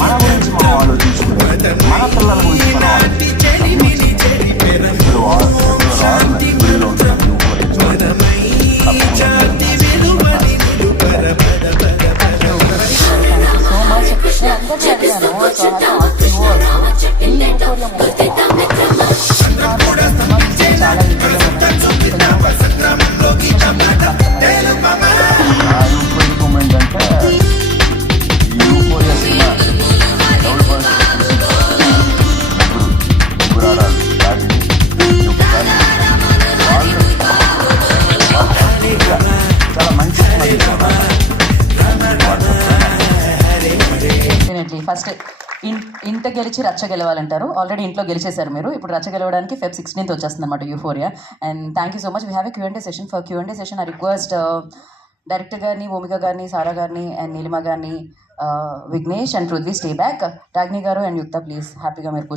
మన గురించి మనం ఆలోచించుకునే, మన పిల్లల గురించి మనం ఫస్ట్ ఇంట గెలిచి రచ్చ గెలవాలంటారు. ఆల్రెడీ ఇంట్లో గెలిచేశారు మీరు. ఇప్పుడు రచ్చ గెలవడానికి Feb 16th వచ్చేస్తుంది అనమాట euphoria. And thank you so much. We have a Q&A session. For Q&A session I request director గారిని, భూమిక గారిని, సారా గారిని అండ్ నీలిమ గారిని, Vignesh and Prithvi stay back. Ragini గారు అండ్ యుక్త ప్లీజ్ హ్యాపీగా మీరు